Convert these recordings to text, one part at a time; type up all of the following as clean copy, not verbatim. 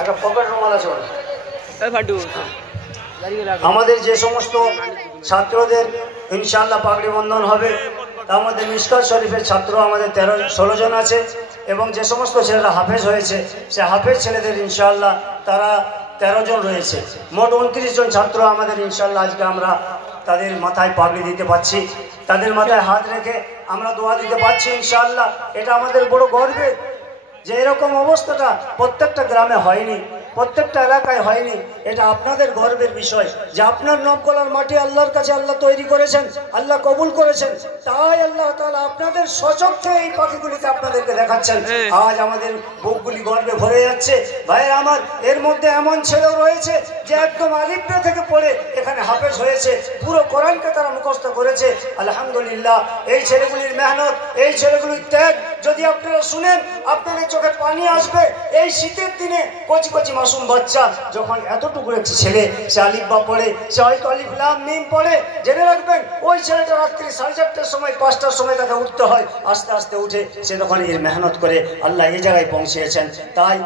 একটা পকেট রুমাল আছে আমাদের যে সমস্ত ছাত্রদের ইনশাআল্লাহ পাগড়ি বন্ধন হবে তার মধ্যে মিশকাত শরীফের ছাত্র আমাদের 13-16 জন আছে এবং যে সমস্ত ছেলেরা হাফেজ হয়েছে সে হাফেজ ছেলেদের ইনশাআল্লাহ তারা 13 জন রয়েছে। মোট 29 জন ছাত্র আমাদের ইনশাআল্লাহ আজকে আমরা তাদের মাথায় পাগড়ি দিতে পারছি, তাদের মাথায় হাত রেখে আমরা দোয়া দিতে পারছি ইনশাআল্লাহ। এটা আমাদের বড় গর্বের যে এরকম অবস্থাটা প্রত্যেকটা গ্রামে হয়নি, প্রত্যেকটা এলাকায় হয়নি। এটা আপনাদের গর্বের বিষয় যে আপনার নবগলার মাটি আল্লাহর কাছে আল্লাহ তৈরি করেছেন, আল্লাহ কবুল করেছেন, তাই আল্লাহ তাআলা আপনাদের সচক্ষে এই পাখিগুলিকে আপনাদেরকে দেখাচ্ছেন। আজ আমাদের বুকগুলি গর্বে ভরে যাচ্ছে। ভাই আমার, এর মধ্যে এমন ছেলেও রয়েছে যে একদম আলিফ থেকে পড়ে এখানে হাফেজ হয়েছে, পুরো কোরআনকে তারা মুখস্থ করেছে। আলহামদুলিল্লাহ, এই ছেলেগুলির মেহনত, এই ছেলেগুলির ত্যাগ যদি আপনারা শুনেন আপনাদের চোখে পানি আসবে। এই শীতের দিনে কচি কচি মাসুম বাচ্চা যখন এতটুকু একটি ছেলে সে আলিফ বা পড়ে, সে হয়তো আলিফ লাম মিম পড়ে, জেনে রাখবেন ওই ছেলেটা রাত্রি 4:30টার সময় 5টার সময় তাকে উঠতে হয়, আস্তে আস্তে উঠে সে তখন এর মেহনত করে আল্লাহ এই জায়গায় পৌঁছিয়েছেন। তাই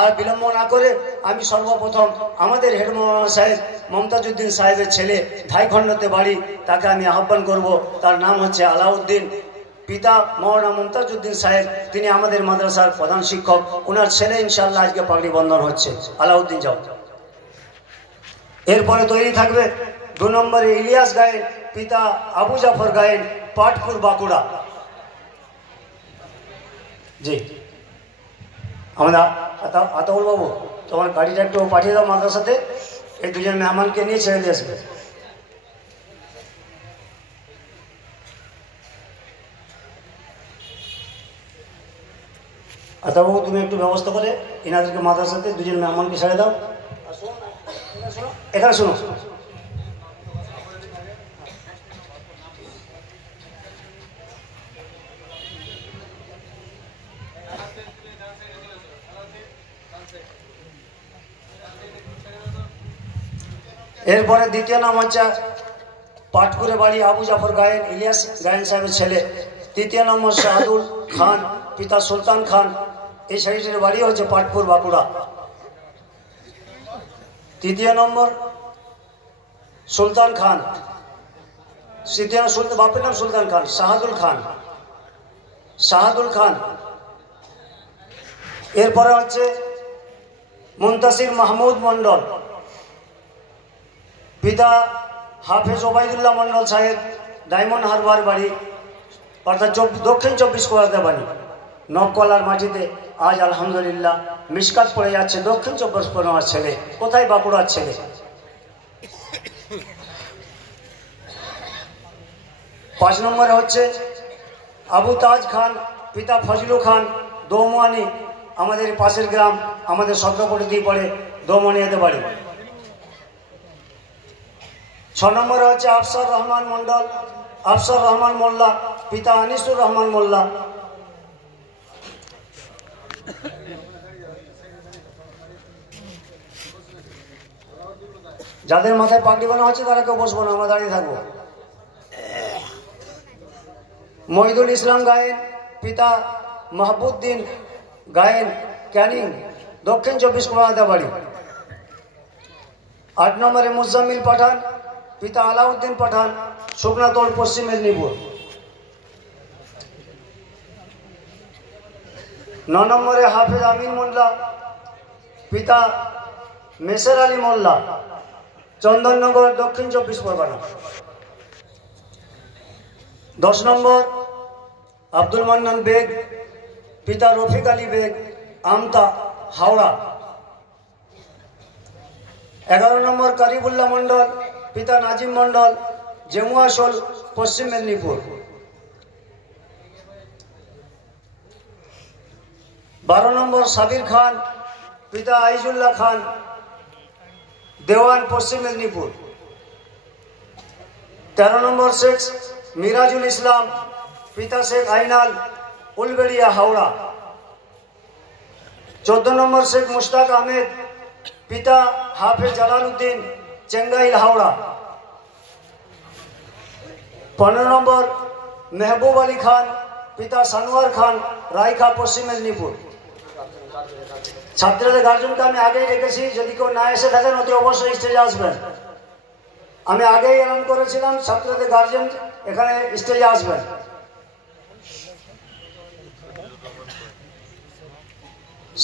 আর বিলম্ব না করে আমি সর্বপ্রথম আমাদের হেডমাস্টার সাহেব মমতাজউদ্দিন সাহেবের ছেলে ধাইখণ্ডতে বাড়ি, তাকে আমি আহ্বান করব। তার নাম হচ্ছে আলাউদ্দিন, পিতা মৌলানা মমতাজউদ্দিন সাহেব, তিনি আমাদের মাদ্রাসার প্রধান শিক্ষক। ওনার ছেলে ইনশাআল্লাহ আজকে পাগড়ি বন্ধন হচ্ছে। আলাউদ্দিন যাও। এরপরে তৈরি থাকবে 2 নম্বরে ইলিয়াস গায়েন, পিতা আবু জাফর গায়েন, পাটপুর বাঁকুড়া। জি আমাদের আতাউল বাবু, তোমার গাড়িটা একটু পাঠিয়ে দাও মাদ্রাসাতে, এই 2 জন মেহমানকে নিয়ে ছেড়ে দিয়ে আসবে। আতাবাবু, তুমি একটু ব্যবস্থা করে এনাদেরকে মাদ্রাসাতে 2 জন মেহমানকে ছেড়ে দাও। এখানে শোনো, এরপরে দ্বিতীয় নাম হচ্ছে পাটপুরে বাড়ি আবু জাফর গায়েন, ইলিয়াস গায়েন সাহেবের ছেলে। তৃতীয় নম্বর শাহাদুল খান, পিতা সুলতান খান, এই ছেলেটির বাড়ি হচ্ছে পাটপুর বাঁকুড়া। তৃতীয় নম্বর সুলতান খান, বাপের নাম সুলতান খান, শাহাদুল খান। এরপরে হচ্ছে মুনতাসির মাহমুদ মন্ডল, পিতা হাফেজ ওবায়দুল্লাহ মন্ডল সাহেব, ডায়মন্ড হারবার বাড়ি, অর্থাৎ দক্ষিণ 24 পরগনা বাড়ি। নবকলার মাটিতে আজ আলহামদুলিল্লাহ মিশকাত পড়ে যাচ্ছে। দক্ষিণ 24 পরগনার ছেলে, কোথায় বাঁকুড়ার ছেলে। 5 নম্বরে হচ্ছে আবু তাজ খান, পিতা ফজলু খান, দৌমানি, আমাদের পাশের গ্রাম, আমাদের সদ্রপটি দিয়ে পড়ে, দৌমানিয়াতে বাড়ি। 6 নম্বরে হচ্ছে আফসার রহমান মোল্লা, পিতা আনিসুর রহমান মোল্লা। যাদের মাথায় পাগড়ি বানা হচ্ছে তারা কেউ বসবো না, আমরা দাঁড়িয়ে থাকবো। মহিদুল ইসলাম গায়েন, পিতা মাহবুদ্দিন গায়েন, ক্যানিং, দক্ষিণ 24 পরগনা বাড়ি। 8 নম্বরে মুজাম্মিল পাঠান, পিতা আলাউদ্দিন পাঠান, শুকনাতোড়, পশ্চিম মেদিনীপুর। 9 নম্বরে হাফেজ আমিন মোল্লা, পিতা মেসের আলী মোল্লা, চন্দননগর, দক্ষিণ 24 পরগনা। 10 নম্বর আব্দুল মান্নান বেগ, পিতা রফিক আলী বেগ, আমতা, হাওড়া। 11 নম্বর কারিবুল্লাহ মন্ডল, পিতা নাজিম মন্ডল, জেমুয়াশোল, পশ্চিম মেদিনীপুর। 12 নম্বর সাবির খান, পিতা আইজুল্লাহ খান, দেওয়ান, পশ্চিম মেদিনীপুর। 13 নম্বর শেখ মিরাজুল ইসলাম, পিতা শেখ আইনাল, উলবেড়িয়া, হাওড়া। 14 নম্বর শেখ মুশতাক আহমেদ, পিতা হাফেজ জালালউদ্দিন, চেঙ্গাইল, হাওড়া। 15 নম্বর মেহবুব আলী খান, পিতা সানোয়ার খান, রায়খা, পশ্চিম মেদিনীপুর। ছাত্রদের গার্জেনকে আমি আগেই রেখেছি, যদি কেউ না এসে থাকেন অতি অবশ্যই স্টেজে আসবেন। আমি আগেই এলান করেছিলাম ছাত্রদের গার্জেন এখানে স্টেজে আসবেন।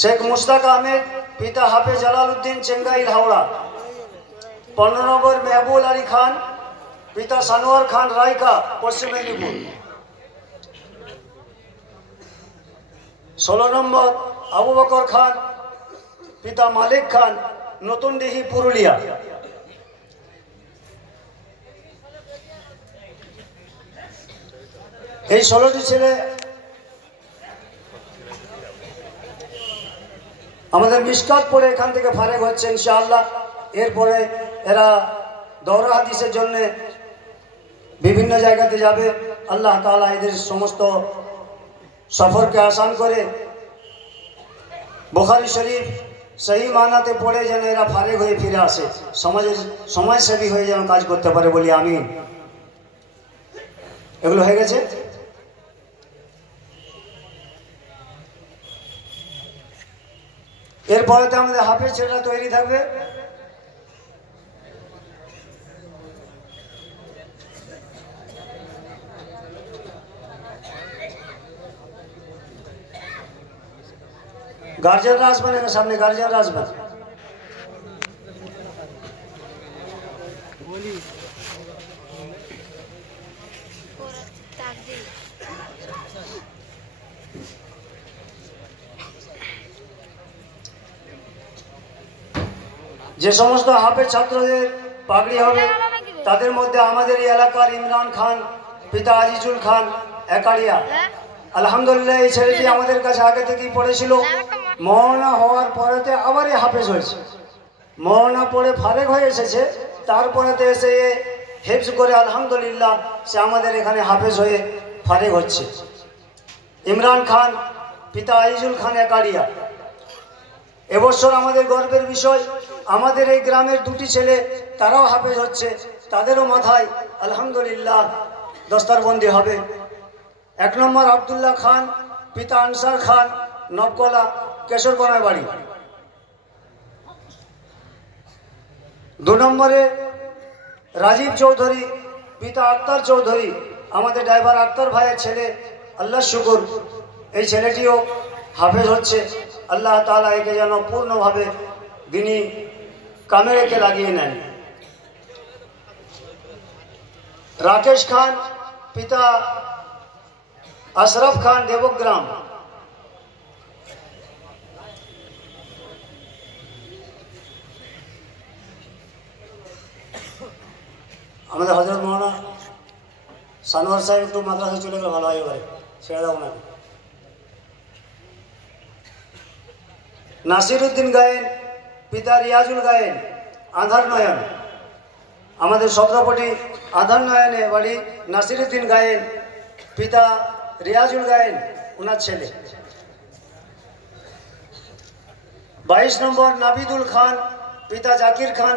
শেখ মুশতাক আহমেদ, পিতা হাফেজ জালালউদ্দিন, চেঙ্গাইল, হাওড়া। 15 নম্বর মেহবুল আলী খান, পিতা সানোয়ার খান, রায়কা, পশ্চিম মেদিনীপুর। 16 নম্বর আবু বকর খান, পিতা মালিক খান, নতুনডিহি, পুরুলিয়া। এই 16টি ছেলে আমাদের মিশকাত পড়ে এখান থেকে ফারেক হচ্ছে ইনশাআল্লাহ। এরপরে এরা দৌরা হাদিসের জন্য বিভিন্ন জায়গাতে যাবে। আল্লাহ তাআলা এদের সমস্ত সফরকে আসান করে বুখারী শরীফ সহি মানাতে পড়ে যেন এরা ফারেক হয়ে ফিরে আসে, সমাজের সমাজসেবী হয়ে যেন কাজ করতে পারে, বলি আমিন। এগুলো হয়ে গেছে। এরপরে আমাদের হাফেজ ছেলেরা তৈরি থাকবে। গার্জিয়ানরা আসবেন, এখানে সামনে গার্জিয়ানরা আসবেন। যে সমস্ত হাফেজ ছাত্রদের পাগড়ি হবে তাদের মধ্যে আমাদের এই এলাকার ইমরান খান, পিতা আজিজুল খান, একাড়িয়া। আলহামদুলিল্লাহ এই ছেলেটি আমাদের কাছে আগে থেকেই পড়েছিল। মওলানা হওয়ার পরেতে আবার এই হাফেজ হয়েছে। মওলানা পড়ে ফারেক হয়ে এসেছে, তারপরেতে এসে হেফজ করে আলহামদুলিল্লাহ সে আমাদের এখানে হাফেজ হয়ে ফারেক হচ্ছে। ইমরান খান, পিতা আজিজুল খান, একাড়িয়া। এবছর আমাদের গর্বের বিষয়, আমাদের এই গ্রামের দুটি ছেলে তারাও হাফেজ হচ্ছে। তাদেরও মাথায় আলহামদুলিল্লাহ দস্তারবন্দি হবে। 1 নম্বর আব্দুল্লাহ খান, পিতা আনসার খান, নবকলা, কেশরকোনার বাড়ি। 2 নম্বরে রাজীব চৌধুরী, পিতা আক্তার চৌধুরী, আমাদের ড্রাইভার আক্তার ভাইয়ের ছেলে। আল্লাহ শুকুর এই ছেলেটিও হাফেজ হচ্ছে। আল্লাহ তাআলা একে যেন পূর্ণভাবে দিনী কামে রেখে লাগিয়ে নেন। রাকেশ খান, পিতা আশরাফ খান, দেবগ্রাম। আমাদের হযরত মাওলানা সানোয়ার সাহেব একটু মাদ্রাসায় চলে গেলে ভালো হয়, এবারে ছেড়ে দাও না। নাসিরউদ্দিন গায়েন, পিতা রিয়াজুল গায়েন, আধার নয়ন। আমাদের সত্রপটি আধার নয়নে বাড়ি। নাসিরউদ্দিন গায়েন, পিতা রিয়াজুল গায়েন, ওনার ছেলে। 22 নম্বর নাবিদুল খান, পিতা জাকির খান,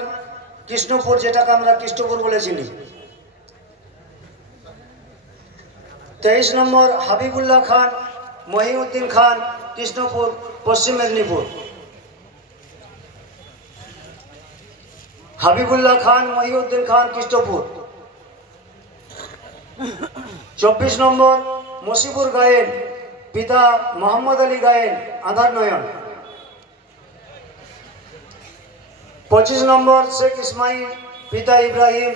কৃষ্ণপুর, যেটাকে আমরা কৃষ্ণপুর বলে চিনি। 23 নম্বর হাবিবুল্লাহ খান, মহিউদ্দিন খান, কৃষ্ণপুর, পশ্চিম মেদিনীপুর। হাবিবুল্লাহ খান, মহিউদ্দিন খান, কৃষ্ণপুর। 24 নম্বর মসিবুর গায়েন, পিতা মোহাম্মদ আলী গায়েন, আধার নয়ন। 25 নম্বর শেখ ইসমাইল, পিতা ইব্রাহিম,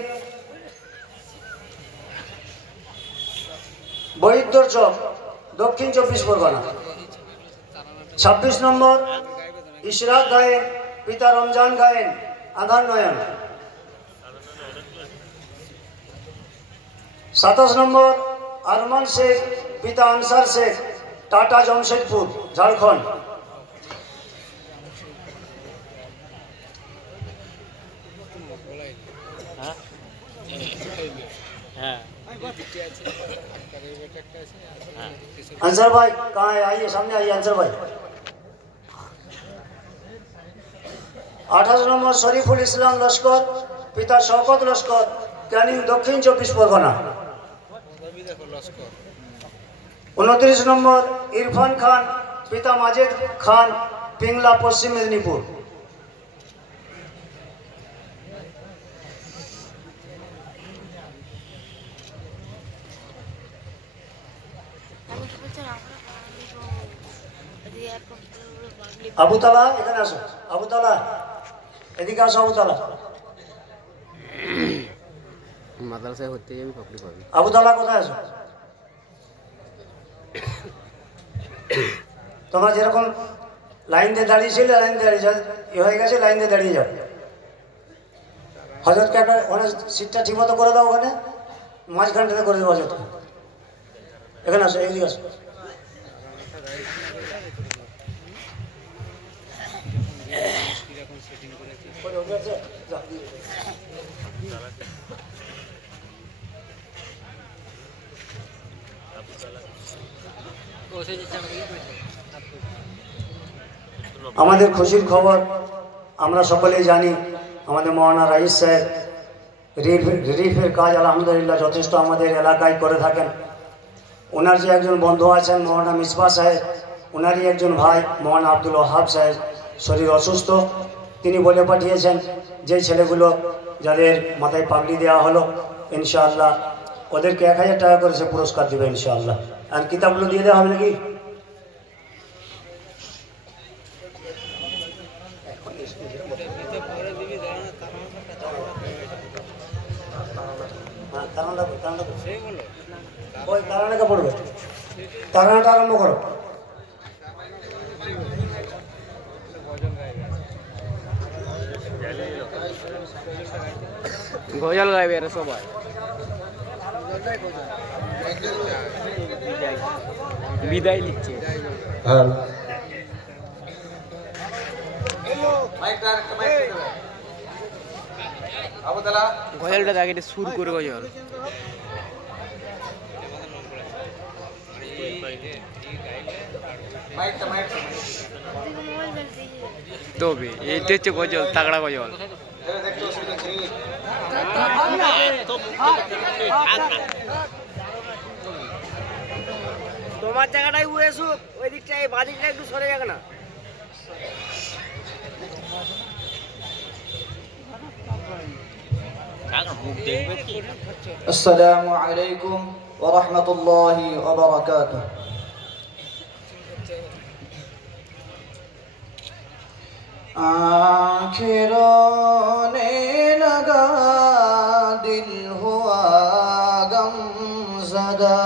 বহিদ্দর চক, দক্ষিণ 24 পরগনা। 26 নম্বর ইশরাক গায়েন, পিতা রমজান গায়েন, আধার নয়ন। 27 নম্বর আরমান শেখ, পিতা answer Sheikh, tata Jamshedpur, Jharkhand. 'Answer भाई कहाँ है? आइए सामने आइए आंसर भाई। 28 নম্বর শরীফুল ইসলাম লস্কর, পিতা শওকত লস্কর, ক্যানিং, দক্ষিণ 24 পরগনা। 29 নম্বর ইরফান খান, পিতা মাজেদ খান, পিংলা, পশ্চিম মেদিনীপুর। আবুতলা, এখানে আসো। আবুতলা, এদিকে আসো। আবুতলা, মাদ্রাসায় হতে আমি পাপড়ি পাবি। আবুতলা কোথায় আছো? তোমরা যেরকম লাইন দিয়ে দাঁড়িয়েছিলে, লাইন দিয়ে দাঁড়িয়ে হয়ে গেছে, লাইন দিয়ে দাঁড়িয়ে যাও। হজরতকে একটা ওখানে সিটটা ঠিক মতো করে দাও, ওখানে মাঝখানটাতে করে দেবো হজরতকে। এখানে আসো, এদিকে আসো। আমাদের খুশির খবর আমরা সকলেই জানি, আমাদের মৌলানা রাইস সাহেব রিলিফের কাজ আলহামদুলিল্লাহ যথেষ্ট আমাদের এলাকায় করে থাকেন। ওনার যে একজন বন্ধু আছেন মৌলানা মিসবাহ সাহেব, ওনারই একজন ভাই মৌলানা আব্দুল ওয়াহাব সাহেব শরীর অসুস্থ। তিনি বলে পাঠিয়েছেন যে ছেলেগুলো যাদের মাথায় পাগড়ি দেওয়া হলো ইনশাআল্লাহ ওদেরকে 1000 টাকা করে সে পুরস্কার দেবে ইনশাআল্লাহ। আর কিতাবগুলো দিয়ে দেওয়া হবে নাকি? তারানাটা পড়বে, তারানাটা আরম্ভ করো। গজল গাইবে এরা সবাই, বিদায় নিচ্ছে। গজলটা তাকে সুর করে গজল। তবে এইটা হচ্ছে গজল, তাগড়া গজল। তোমার জায়গাটাই উড়ে এসুক, ওই দিকটা এই বাদিকটা একটু সরে যাবে না। আসসালামু আলাইকুম ওয়া রাহমাতুল্লাহি ওয়া বারাকাতুহু। आँखें रोने लगा, दिल हुआ गमज़दा।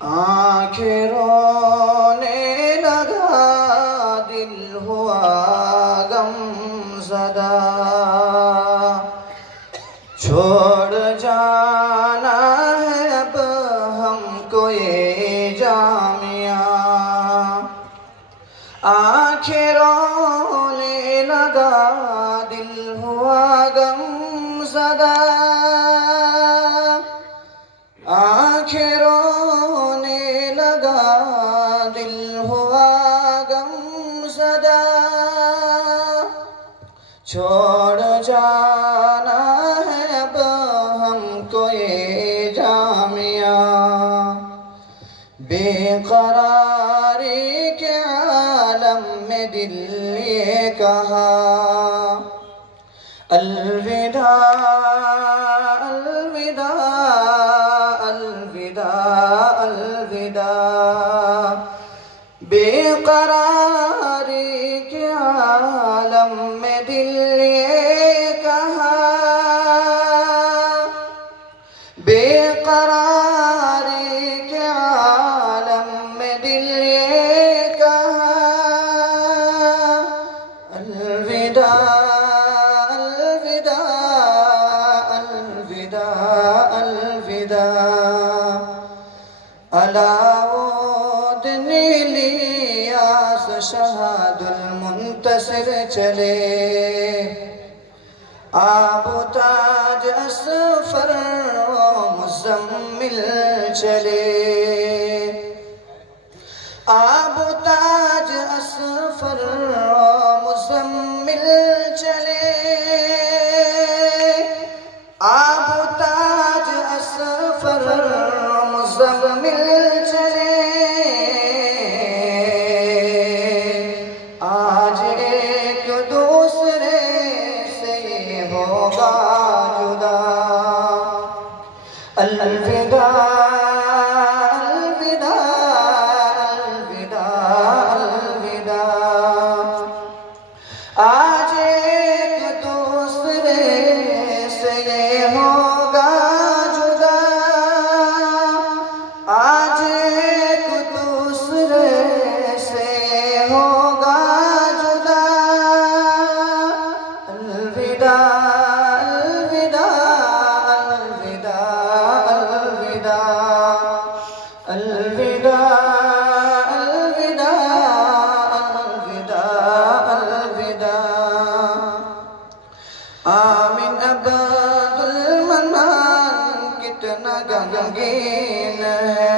आँखें रोने लगा, दिल हुआ गमज़दा। छोड़ जाना है अब हमको ये जामिया। आँखें रोने लगा, दिल हुआ गमज़दा। आँखें रोने लगा, दिल हुआ गमज़दा। छोड़ जाना है अब हमको ये जामिया। बेकरारी के आलम में दिल ये कहा, अलविदा अलविदा अलविदा अलविदा। बेकरारी के आलम में दिल ये कहा, बेकरारी के आलम में दिल ये कहा, अलविदा अलविदा अलविदा अलविदा। अलाउद नीलियास शहादुल मुंतसिर चले, आबू ताज असफर मुज़म्मिल चले। आबू ताज असफर मुज़म्मिल चले, आबू ताज असफर मुज़म्मिल चले। एक दूसरे से होगा जुदा। अलविदा अलविदा अलविदा अलविदा अलविदा अलविदा अलविदा अलविदा। आमिन अब्दुल मन्नान कितना गमगीन है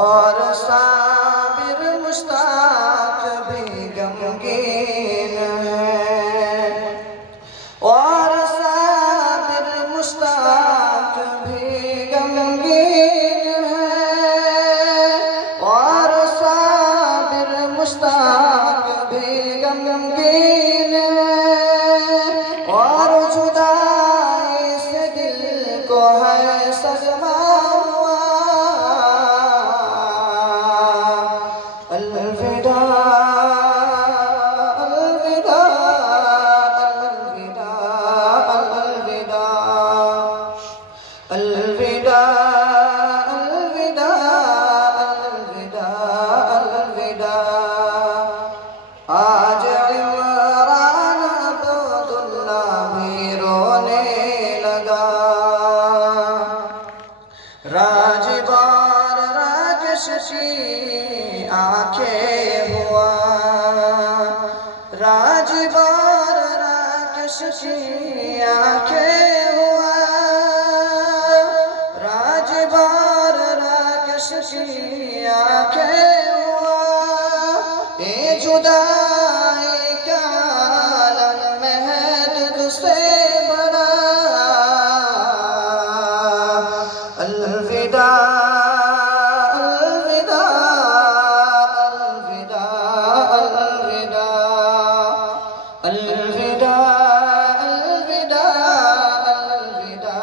और साबिर मुश्ताक भी गमगीन है और साबिर मुश्ताक भी गमगीन है और साबिर मुश्ताक भी गमगीन है और जुदाई से दिल को है सदमा हुआ। अलविदा अलविदा अलविदा अलविदा अलविदा अलविदा अलविदा अलविदा। आज इमरान अब्दुल्ला भी रोने लगा। राजबार राकेश की आंखें हुआ। राजबार राकेश की आंखें हुआ। राजबार राकेश की आंखें हुआ। ये जुदाई का आलम में है तुझसे बड़ा। अलविदा अलविदा अलविदा अलविदा अलविदा अलविदा अलविदा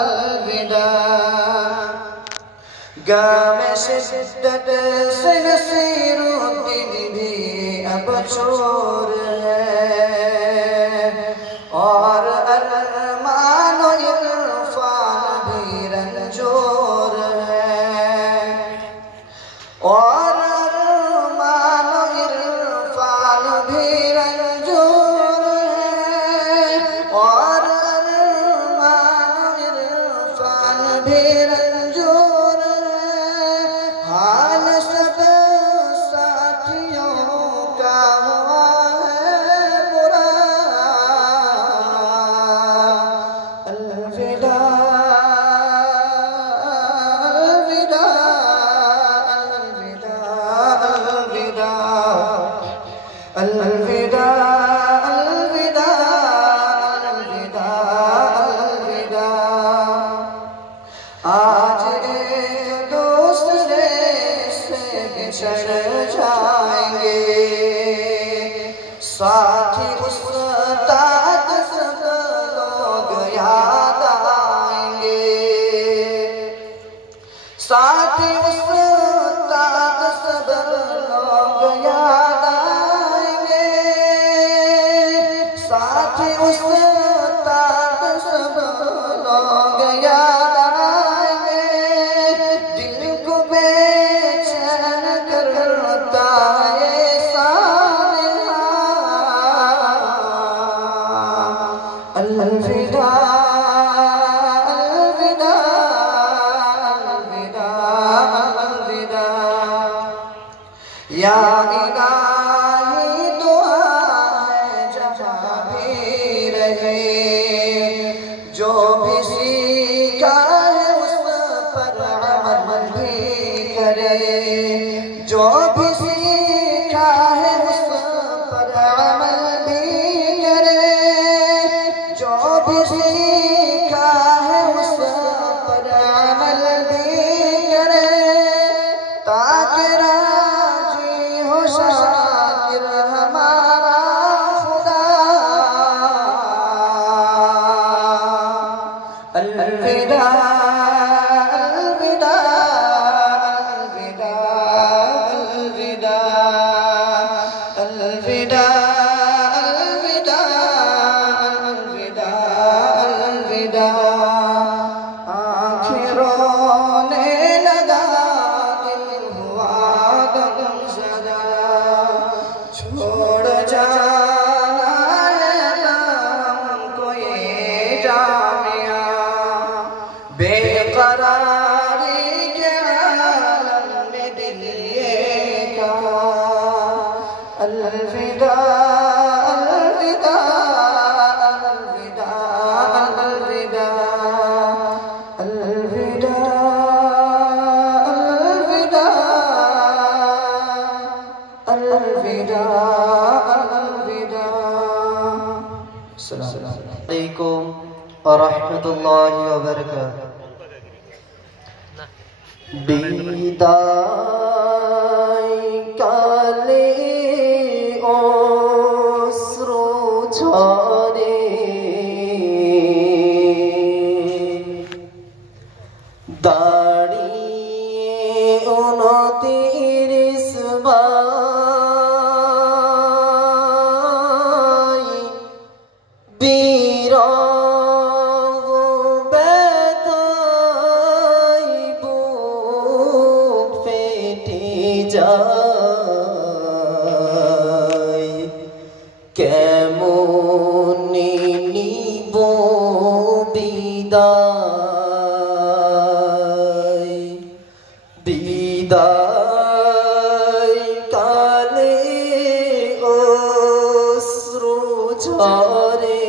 अलविदा। गाम शिद्दत से नसीरुद्दीन भी अब छोर है और अरमान इरफान भी रंजोर है और अरमान इरफान भी रंजोर है और अरमान इरफान भी रंजोर है। हाल सब साथियों का हुआ है बुरा। अलविदा अलविदा अलविदा अलविदा अलविदा अलविदा अलविदा अलविदा। आज एक दूसरे से बिछड़ जाएंगे। साथी उस्ताद सब लोग याद आएंगे। साथी उस्ताद सब लोग याद आएंगे। साथी उस्ताद सब लोग याद आएंगे। दिल को बेचैन करता है सानिहा। अलविदा अलविदा अलविदा अलविदा। या इलाही दुआ है जहाँ भी रहे। जो भी सीखा है उस पर अमल भी करे। जो भी सीखा है उस पर अमल भी करे। जो भी सीखा है उस पर अमल भी करे ताकि राजी हो রহমতুল্লাহি ওয়া বারাকাতুহু। বিদায় কালে অশ্রু ঝরে, দাঁড়িয়ে 29 ভাই বিরহ ব্যথায় বুক ফেটে যায়, কেমন নিব বিদায়। বিদায় কালে অশ্রু ঝরে,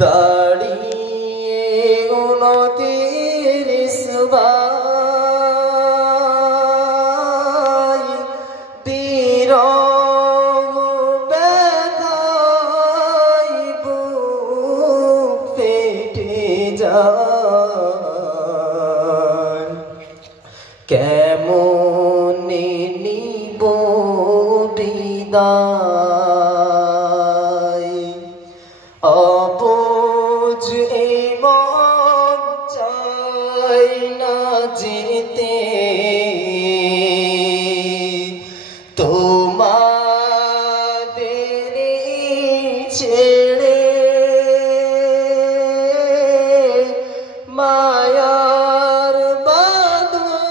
দাঁড়িয়ে 29 ভাই বিরহ ব্যথায় বুক ফেটে যায়, কেমন নিব বিদায়। অবুঝ এই মন চাই না যেতে, তোমাদের ছেড়ে মায়ার বাঁধন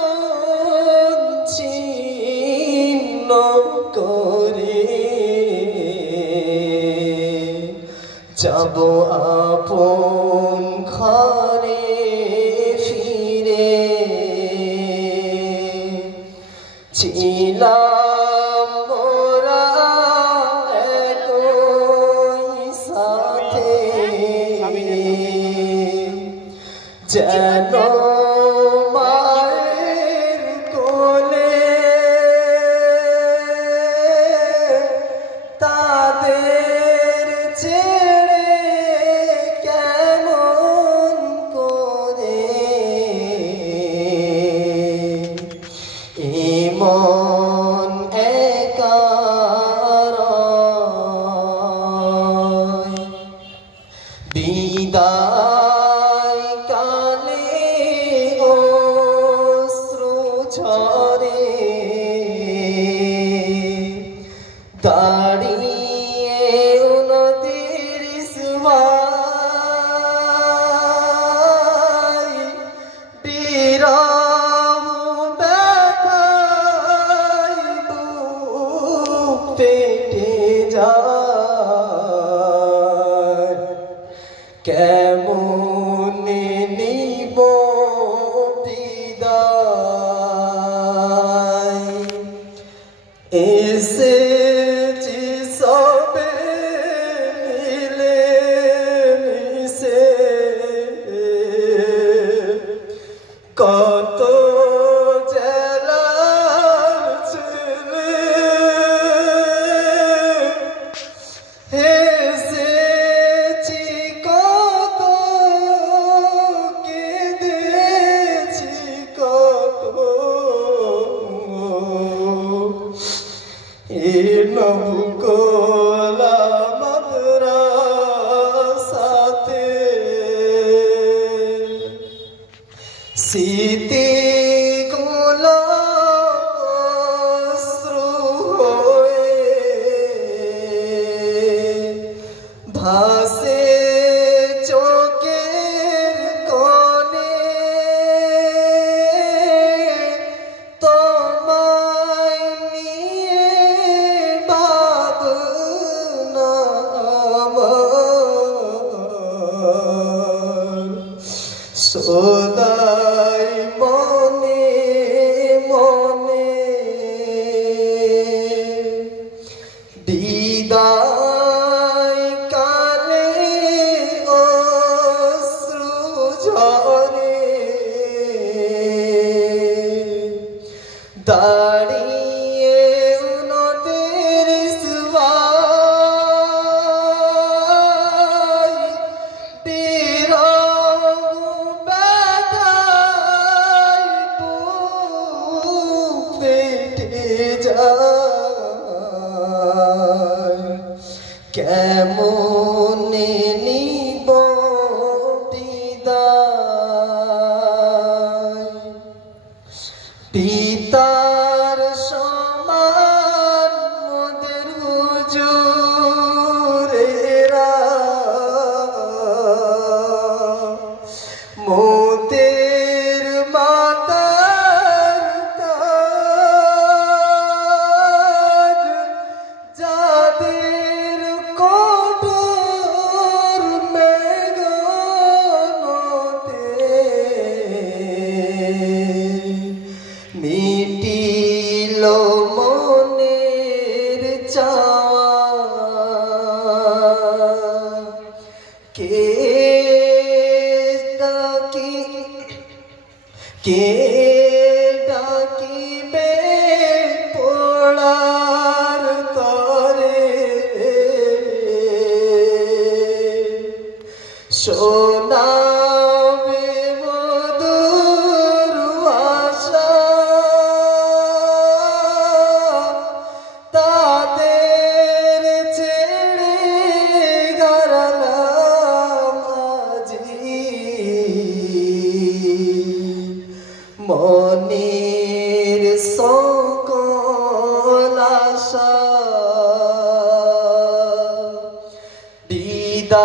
ছিন্ন করে যাব আপন ঘরে ফিরে। ছিলাম মোরা একই সাথে, যেন মায়ের কোলে তাদের ছেড়ে কেমন করে মন একা রয়। বিদায় কালে অশ্রু ঝরে, দাঁড়িয়ে 29 ভাই বিরহ ব্যথায় বুক ফেটে যায়, কেমন নিব বিদায়। এসেছি সবে মিলে মিশে, কত জেলার ছেলে হেসেছি, কত কেঁদেছি, কত নবুকলা মাদ্রাসাতে স্মৃতিগুলো অশ্রু হয়ে ভাসে চোখের কোণে, তোমায় নিয়ে ভাবনা আমার সদাই মনে মনে। বিদায় কালে অশ্রু ঝরে, দাঁড়িয়ে 29 ভাই কেমনে নিব বিদায় পিতার সমান মোদের হুজুরেরা মোদের মাতার তাজ যাদের কঠোর মেঘনতে মিটিল মনের চাওয়া কে ডাকিবে পোড়ার তরে শোনাবে মধুর ভাষা তাদের ছেড়ে গড়ালাম আজি মনের সকল আশা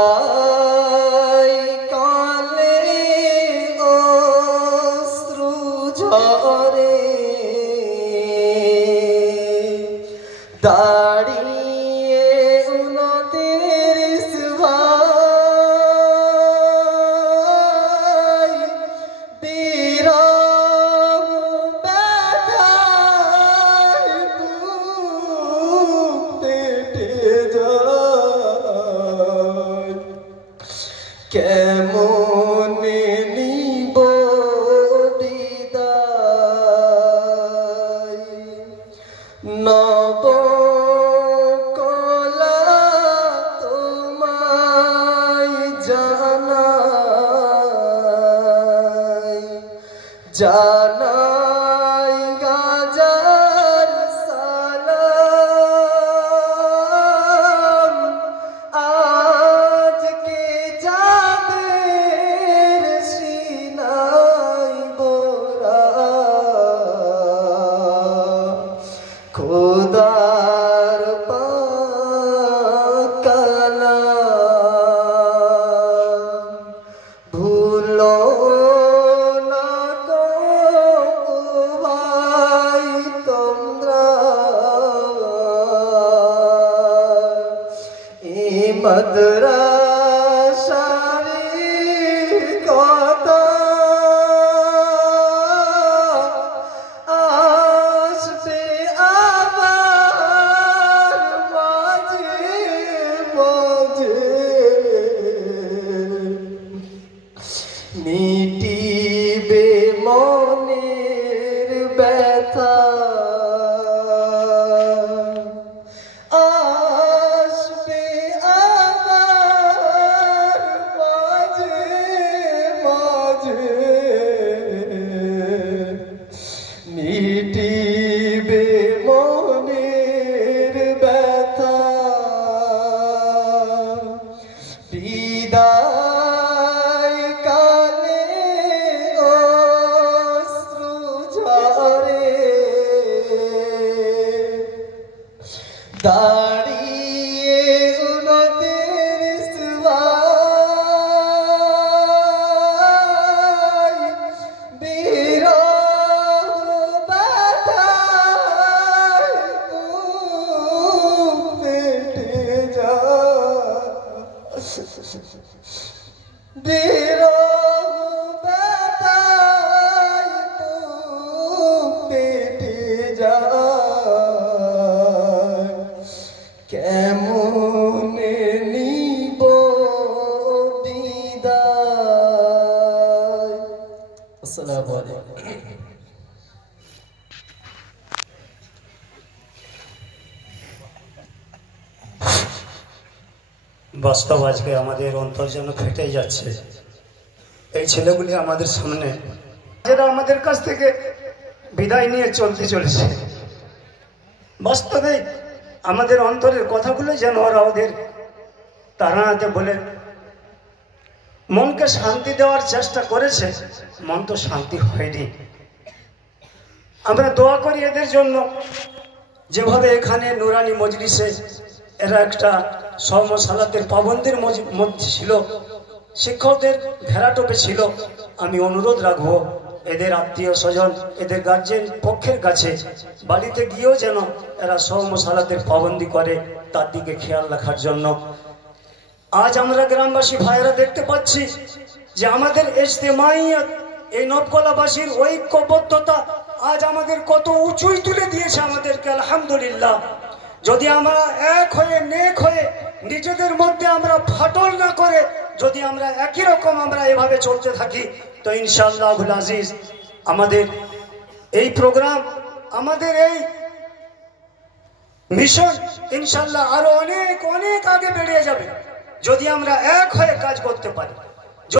বিদায় কালে অশ্রু ঝরে দাঁড়িয়ে উনতির সভায় বিরহ ব্যথায় বুক ফেটে যায় কেমনে নিব বিদায় নব কলা তোমায় জানাই গাজার সালাম আজকে যাদের সিনাই বোরা খোদার কালাম ভুলো না গো ভাই তোমরা এই মাদ্রাসার কথা আসবে আবার মাঝে মাঝে মিটিবে মনের ব্যথা আসবে আবার মাঝে মাঝে মিটিবে মনের ব্যথা বিদায় কালে অশ্রু ঝরে দাঁড়িয়ে উনতির সভায় বিরহ ব্যথায় বুক ফেটে যায় বিরহ ব্যথায় বুক ফেটে যায় কেমনে নিব বিদায় আসসালামু আলাইকুম বাস্তব আজকে আমাদের অন্তর যেন ফেটে যাচ্ছে। এই ছেলেগুলি আমাদের সামনে যারা আমাদের কাছ থেকে বিদায় নিয়ে চলতে চলেছে, বাস্তবে আমাদের অন্তরের কথাগুলো যেন ওরা ওদের তাড়াতে বলে মনকে শান্তি দেওয়ার চেষ্টা করেছে, মন তো শান্তি হয়নি। আমরা দোয়া করি এদের জন্য, যেভাবে এখানে নুরানি মজলিসে এরা একটা সর্বসালাতের পাবন্দির মধ্যে ছিল, শিক্ষকদের ঘেরাটোপে ছিল। আমি অনুরোধ রাখবো এদের আত্মীয় স্বজন, এদের গার্জেন পক্ষের কাছে বাড়িতে গিয়েও যেন এরা সর্বসালাতের পাবন্দি করে, তার দিকে খেয়াল রাখার জন্য। আজ আমরা গ্রামবাসী ভাইয়েরা দেখতে পাচ্ছি যে আমাদের ইজতেমাইয়াত, এই নবকলাবাসীর ঐক্যবদ্ধতা আজ আমাদের কত উঁচুই তুলে দিয়েছে আমাদেরকে, আলহামদুলিল্লাহ। যদি আমরা এক হয়ে নেক হয়ে নিজেদের মধ্যে আমরা ফাটল না করে যদি আমরা একই রকম আমরা এভাবে চলতে থাকি, তো ইনশাআল্লাহুল আজিজ আমাদের এই প্রোগ্রাম, আমাদের এই মিশন ইনশাআল্লাহ আরো অনেক অনেক আগে বেরিয়ে যাবে যদি আমরা এক হয়ে কাজ করতে পারি।